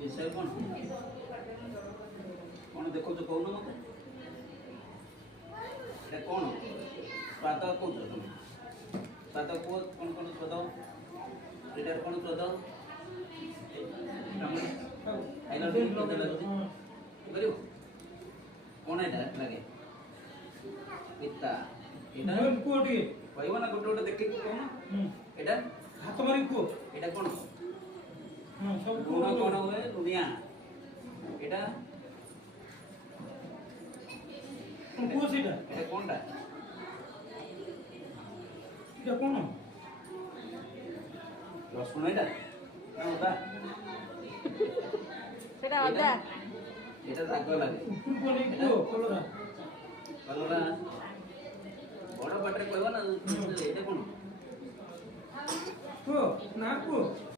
विषय कौन कौन देखो तो कौन मत कौन स्वाद कौन तुम स्वाद को कौन कौन स्वाद एटार कौन स्वाद खाइला स्वाद लागे कौन एटा लागे पिता एटा कोटी कहबो ना गोटे गोटे देखि कौन एटा हाथ मारी को एटा कौन हां सब लुण कौन हुए लुणिया एटा को सीटा एटा कौनटा এটা কোন रसुण एटा ना अदा সেটা আদা एटा राग लागे কোন কো কলরা कलरा बड़ पाटे कहबो ना एटा कौन को না কো